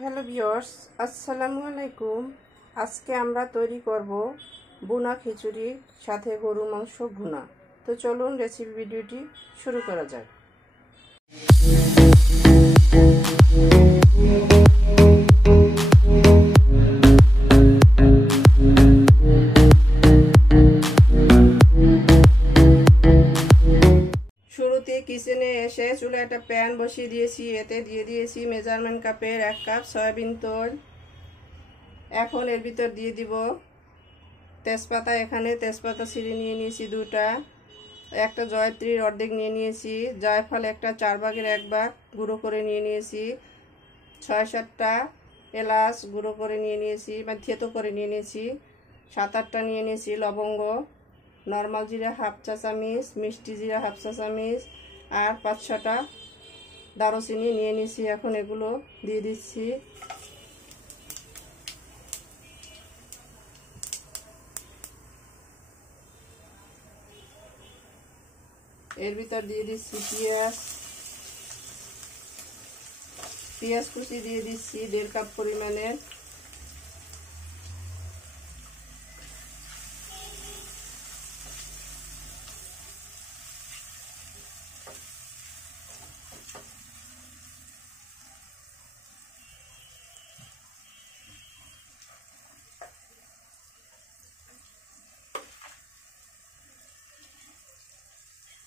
Hello viewers, আসসালামু আলাইকুম। আজকে আমরা তৈরি করব ভুনা খিচুড়ির সাথে গরু মাংস ভুনা। তো চলুন রেসিপি ভিডিওটি শুরু করা যাক। শুরুতে কিচেনে এসে চুলায় একটা প্যান বসিয়ে দিয়েছি। এতে দিয়ে দিয়েছি মেজারমেন্ট কাপের 1 কাপ সয়াবিন তেল। এখন এর ভিতর দিয়ে দিব তেজপাতা। এখানে তেজপাতা ছিঁড়ে নিয়ে নিয়েছি 2টা। একটা জয়ত্রীর অর্ধেক নিয়ে নিয়েছি। জায়ফল একটা 4 ভাগের 1 ভাগ গুঁড়ো করে নিয়ে নিয়েছি। 6-7টা এলাচ গুঁড়ো করে নিয়ে নিয়েছি, মানে থেতো করে নিয়ে নিয়েছি। 7-8টা নিয়ে নিয়েছি লবঙ্গ। নর্মাল জিরা হাফ চা চামচ, মিষ্টি জিরা হাফ চা চামচ, আর 5-6টা দারুচিনি নিয়ে নিয়েছি। এখন এগুলো দিয়ে দিচ্ছি। এর ভিতর দিয়ে দিচ্ছি পেঁয়াজ কুচি দিয়ে দিচ্ছি 1.5 কাপ পরিমাণের।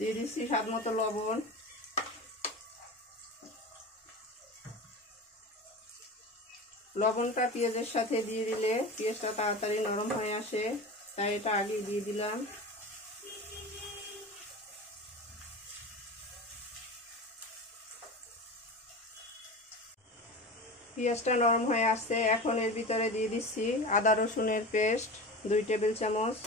দিয়ে দিচ্ছি স্বাদ মতো লবণ। লবণটা পেঁয়াজের সাথে দিয়ে দিলে পেঁয়াজটা তাড়াতাড়ি নরম হয়ে আসে, তাই এটা আগে দিয়ে দিলাম। পেঁয়াজটা নরম হয়ে আসছে। এখন এর ভিতরে দিয়ে দিচ্ছি আদা রসুনের পেস্ট 2 টেবিল চামচ।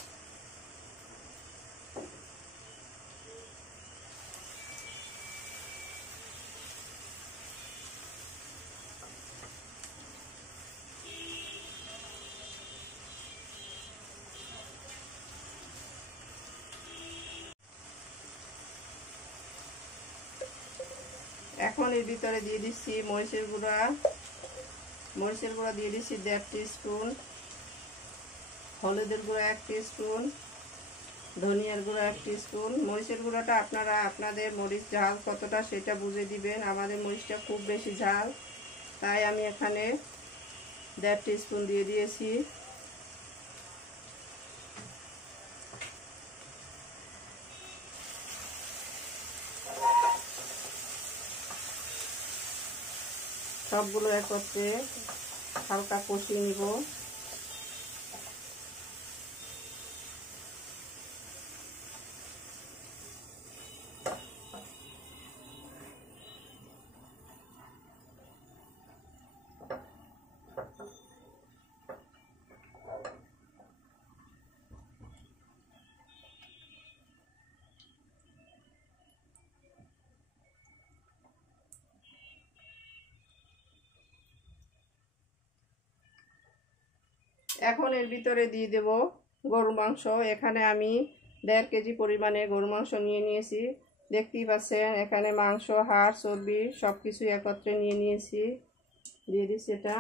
এখন এর ভিতরে দিয়ে দিচ্ছি মরিচের গুঁড়া দিয়ে দিচ্ছি 1.5 টিস্পুন, হলুদের গুঁড়া 1 টিস্পুন, ধনিয়ার গুঁড়া 1 টিস্পুন। মরিচের গুঁড়াটা আপনারা আপনাদের মরিচ ঝাল কতটা সেটা বুঝে দিবেন। আমাদের মরিচটা খুব বেশি ঝাল, তাই আমি এখানে 1.5 টিস্পুন দিয়ে দিয়েছি। সবগুলো একত্রে হালকা কষিয়ে নিব। এখন এর ভিতরে দিয়ে দেব গরুর মাংস। এখানে আমি 1.5 কেজি পরিমাণে গরুর মাংস নিয়ে নিয়েছি। দেখতেই পাচ্ছেন এখানে মাংস, হাড়, চর্বি সবকিছু একত্রে নিয়ে নিয়েছি। দিয়ে দিচ্ছি এটা।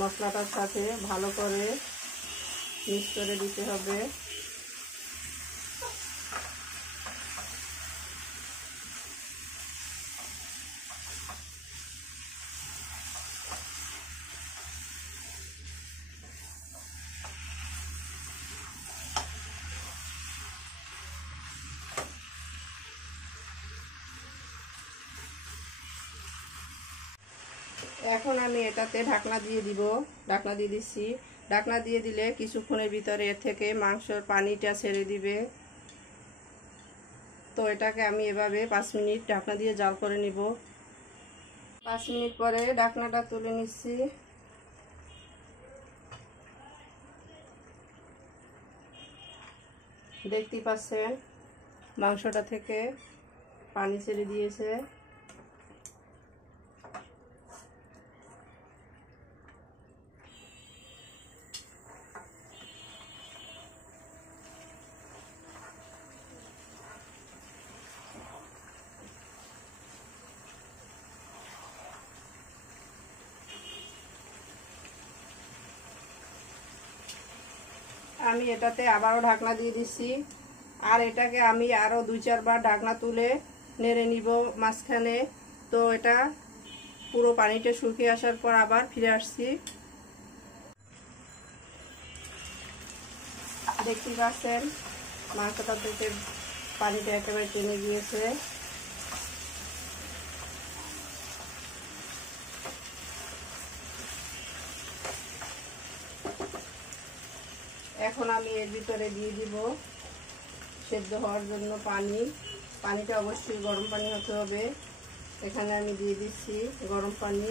মশলাটার সাথে ভালো করে মিক্স করে দিতে হবে। এখন আমি এটাতে ঢাকনা দিয়ে দিব। ঢাকনা দিয়ে দিচ্ছি। ঢাকনা দিয়ে দিলে কিছুক্ষণের ভিতরে এর থেকে মাংসের পানিটা ছেড়ে দিবে। তো এটাকে আমি এভাবে 5 মিনিট ঢাকনা দিয়ে জাল করে নিব। 5 মিনিট পরে ঢাকনাটা তুলে নিচ্ছি। দেখতেই পাচ্ছেন মাংসটা থেকে পানি ছেড়ে দিয়েছে। আমি এটাতে আবারও ঢাকনা দিয়ে দিচ্ছি, আর এটাকে আমি আরও 2-4 বার ঢাকনা তুলে নেড়ে নিব মাঝখানে। তো এটা পুরো পানিটা শুকিয়ে আসার পর আবার ফিরে আসছি। দেখতে পাচ্ছেন মাংসটা থেকে পানিটা একেবারে টেনে গিয়েছে। এখন আমি এর ভিতরে দিয়ে দিব সেদ্ধ হওয়ার জন্য পানি। পানিটা অবশ্যই গরম পানি হতে হবে। এখানে আমি দিয়ে দিচ্ছি গরম পানি।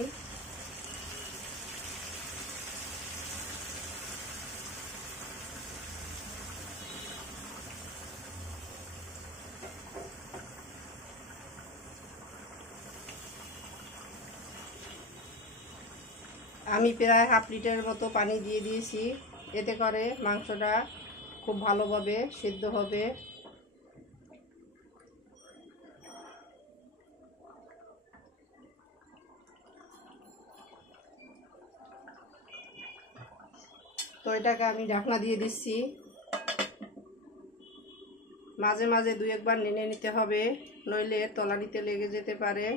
আমি প্রায় হাফ লিটারের মতো পানি দিয়ে দিয়েছি, এতে করে মাংসটা খুব ভালোভাবে সিদ্ধ হবে। তো এটাকে আমি ঢাকনা দিয়ে দিচ্ছি। মাঝে মাঝে 2-1 বার নেড়ে নিতে হবে, নইলে তলানিতে লেগে যেতে পারে।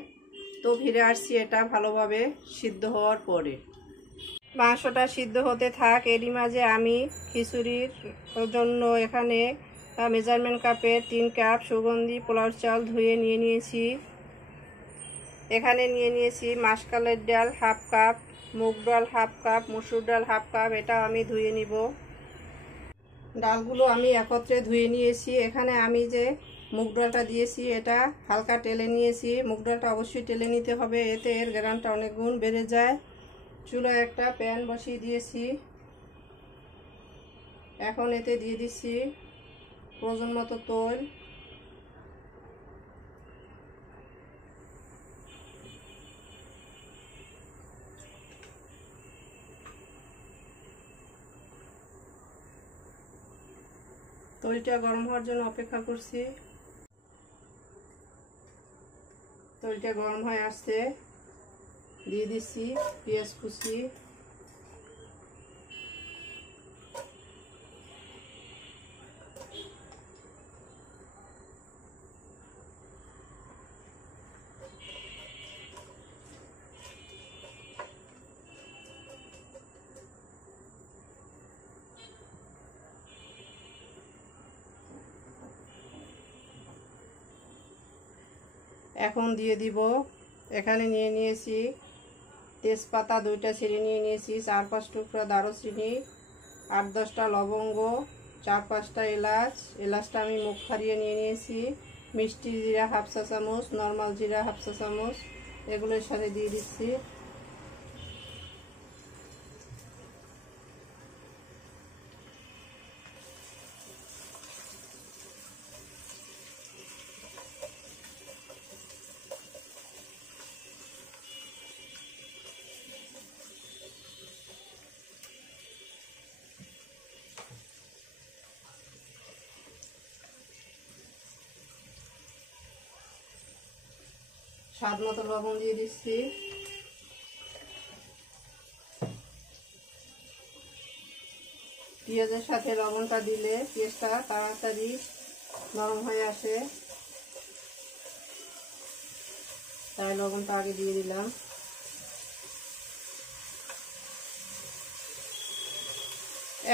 তো ফিরে আসছি এটা ভালোভাবে সিদ্ধ হওয়ার পরে। মাংসটা সিদ্ধ হতে থাক, এরই মাঝে আমি খিচুড়ির জন্য এখানে মেজারমেন্ট কাপের 3 কাপ সুগন্ধি পোলাও চাল ধুয়ে নিয়ে নিয়েছি। এখানে নিয়ে নিয়েছি মাসকলাই ডাল হাফ কাপ, মুগ ডাল হাফ কাপ, মসুর ডাল হাফ কাপ। এটা আমি ধুয়ে নিব। ডালগুলো আমি একত্রে ধুয়ে নিয়েছি। এখানে আমি যে মুগ ডালটা দিয়েছি এটা হালকা টেলে নিয়েছি। মুগ ডালটা অবশ্যই টেলে নিতে হবে, এতে এর গ্রানটা অনেক গুণ বেড়ে যায়। চুলায় একটা প্যান বসিয়ে দিয়েছি। এখন এতে দিয়ে দিচ্ছি প্রয়োজন মতো তেল। তেলটা গরম হওয়ার জন্য অপেক্ষা করছি। তেলটা গরম হয়ে আসছে, দিয়ে দিচ্ছি পেঁয়াজ কুচি। এখন দিয়ে দিব, এখানে নিয়ে নিয়েছি তেজপাতা 2টা ছিঁড়ে নিয়ে নিয়েছি, 4-5 টুকরা দারুচিনি, 8-10টা লবঙ্গ, 4-5টা এলাচ। এলাচটা আমি মুখ ফাড়িয়ে নিয়ে নিয়েছি। মিষ্টি জিরা হাফ চা চামচ, নর্মাল জিরা হাফ চা চামচ, এগুলোর সাথে দিয়ে দিচ্ছি। স্বাদ মতো লবণ দিয়ে দিচ্ছি। পেঁয়াজের সাথে লবণটা দিলে পেঁয়াজটা তাড়াতাড়ি নরম হয়ে আসে, তাই লবণটা আগে দিয়ে দিলাম।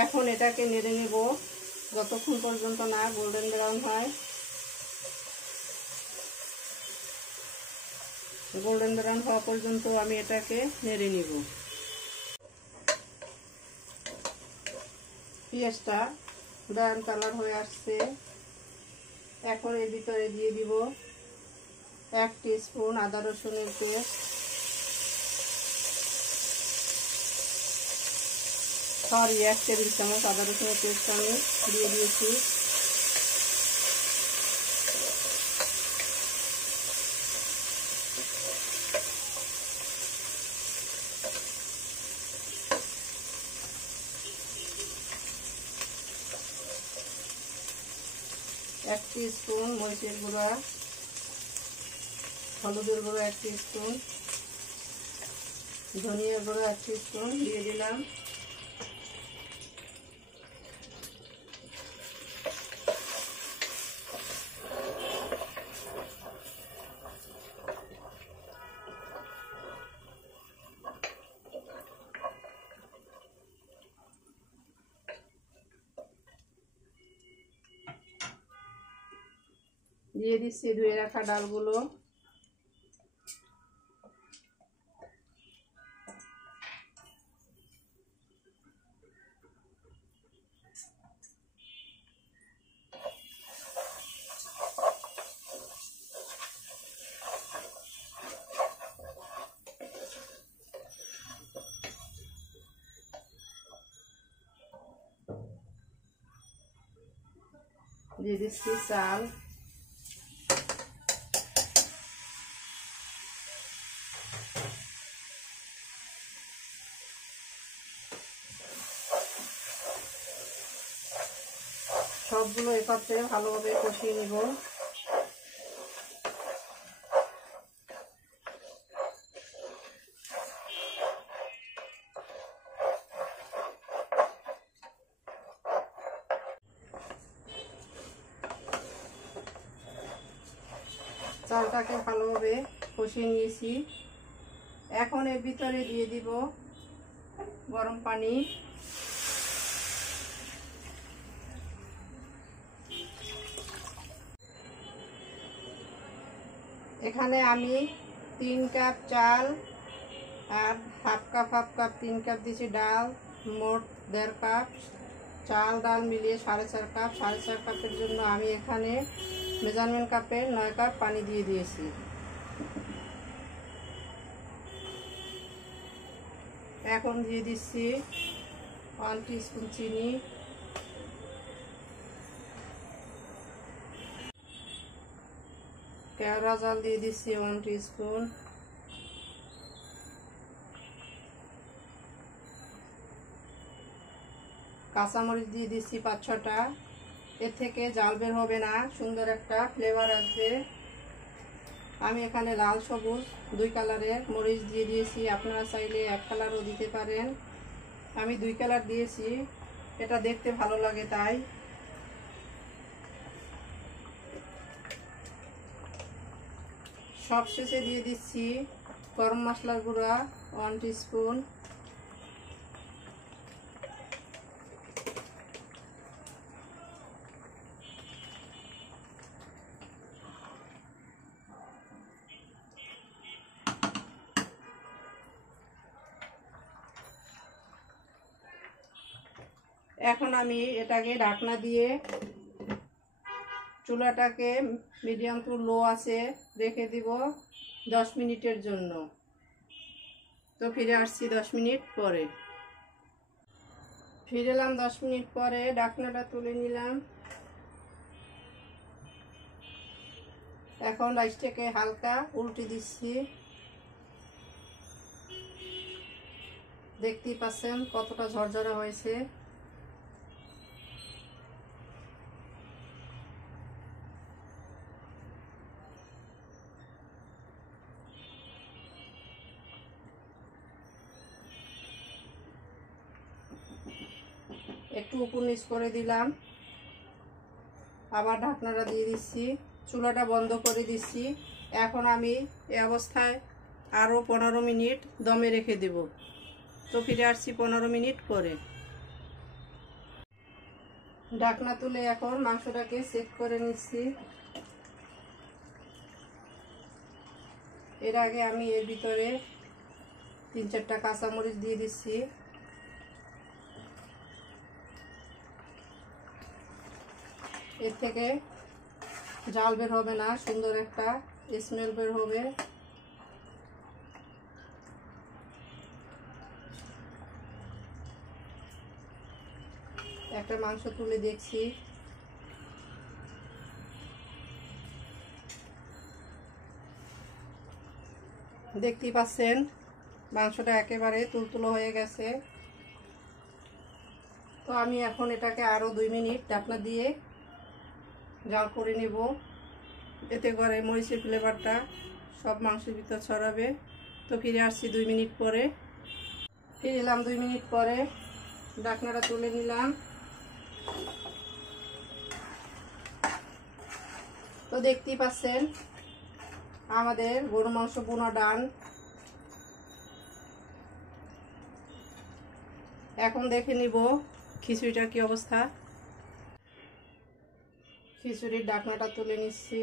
এখন এটাকে নেড়ে নেব যতক্ষণ পর্যন্ত না গোল্ডেন ব্রাউন হয়। গোল্ডেন ব্রাউন হওয়া পর্যন্ত আমি এটাকে নেড়ে নিব। পেঁয়াজটা ব্রাউন কালার হয়ে আসছে। এখন এর ভিতরে দিয়ে দিব 1 টিস্পুন আদা রসুনের পেস্ট, সরি 1 টেবিল চামচ আদা রসুনের পেস্ট আমি দিয়ে দিয়েছি। 1 টিস্পুন মরিচের গুঁড়া, হলুদের গুঁড়ো 1 টিস্পুন, ধনিয়ার গুঁড়ো 1 টিস্পুন দিয়ে দিলাম। দিয়ে দিচ্ছি ধুয়ে রাখা ডালগুলো। দিয়ে দিচ্ছি চাল, সবগুলো একত্রে ভালোভাবে কষিয়ে নিব। চালটাকে ভালোভাবে কষিয়ে নিয়েছি। এখন এর ভিতরে দিয়ে দিব গরম পানি। এখানে আমি 3 কাপ চাল আর হাফ কাপ 3 কাপ দিয়েছি ডাল, মোট 1.5 কাপ। চাল ডাল মিলিয়ে 4.5 কাপ। 4.5 কাপের জন্য আমি এখানে মেজারমেন্ট কাপে 9 কাপ পানি দিয়ে দিয়েছি। এখন দিয়ে দিচ্ছি 1 টিস্পুন চিনি, কেওড়া জল দিয়ে দিচ্ছি 1 টিস্পুন, কাঁচামরিচ দিয়ে দিচ্ছি 5-6টা। এর থেকে জাল বের হবে না, সুন্দর একটা ফ্লেভার আসবে। আমি এখানে লাল সবুজ 2 কালারের মরিচ দিয়ে দিয়েছি, আপনারা চাইলে 1 কালারও দিতে পারেন। আমি 2 কালার দিয়েছি, এটা দেখতে ভালো লাগে তাই। সবশেষে দিয়ে দিচ্ছি গরম মশলার গুঁড়া 1 টিস্পুন। এখন আমি এটাকে ঢাকনা দিয়ে চুলাটাকে মিডিয়াম টু লো আছে রেখে দিব 10 মিনিটের জন্য। তো ফিরে আসছি 10 মিনিট পরে। ফিরে এলাম 10 মিনিট পরে, ঢাকনাটা তুলে নিলাম। এখন রাইসটাকে হালকা উল্টে দিচ্ছি। দেখতেই পাচ্ছেন কতটা ঝরঝরা হয়েছে। একটু উপর নিচ করে দিলাম, আবার ঢাকনাটা দিয়ে দিচ্ছি, চুলাটা বন্ধ করে দিচ্ছি। এখন আমি এই অবস্থায় আরও 15 মিনিট দমে রেখে দেব। তো ফিরে আসছি 15 মিনিট পরে। ঢাকনা তুলে এখন মাংসটাকে চেক করে নিচ্ছি। এর আগে আমি এর ভিতরে 3-4টা কাঁচামরিচ দিয়ে দিচ্ছি। এর থেকে জাল বের হবে না, সুন্দর একটা স্মেল বের হবে। একটা মাংস তুলে দেখছি, দেখতেই পাচ্ছেন মাংসটা একেবারে তুলতুলো হয়ে গেছে। তো আমি এখন এটাকে আরো 2 মিনিট ঢাকনা দিয়ে জাল করে নেব। এতে করে মরিচের ফ্লেভারটা সব মাংসের ভিতর ছড়াবে। তো ফিরে আসছি 2 মিনিট পরে। ফিরে এলাম 2 মিনিট পরে, ঢাকনাটা তুলে নিলাম। তো দেখতেই পাচ্ছেন আমাদের গরু মাংস বোনা ডান। এখন দেখে নিব খিচুড়িটার কি অবস্থা। খিচুড়ির ঢাকনাটা তুলে নিচ্ছি।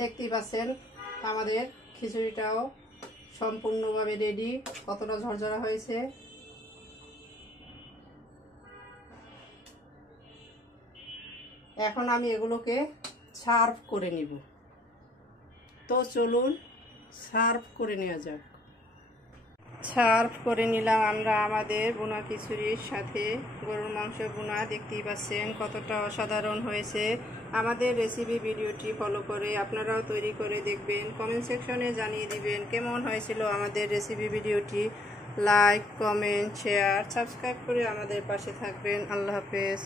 দেখতেই পাচ্ছেন আমাদের খিচুড়িটাও সম্পূর্ণভাবে রেডি, কতটা ঝরঝরা হয়েছে। এখন আমি এগুলোকে সার্ভ করে নিব। তো চলুন সার্ভ করে নেওয়া যাক। সার্ভ করে নিলাম আমরা আমাদের বোনা খিচুড়ির সাথে গরুর মাংস বোনা। দেখতেই পাচ্ছেন কতটা অসাধারণ হয়েছে। আমাদের রেসিপি ভিডিওটি ফলো করে আপনারাও তৈরি করে দেখবেন। কমেন্ট সেকশনে জানিয়ে দিবেন কেমন হয়েছিল আমাদের রেসিপি ভিডিওটি। লাইক, কমেন্ট, শেয়ার, সাবস্ক্রাইব করে আমাদের পাশে থাকবেন। আল্লাহ হাফেজ।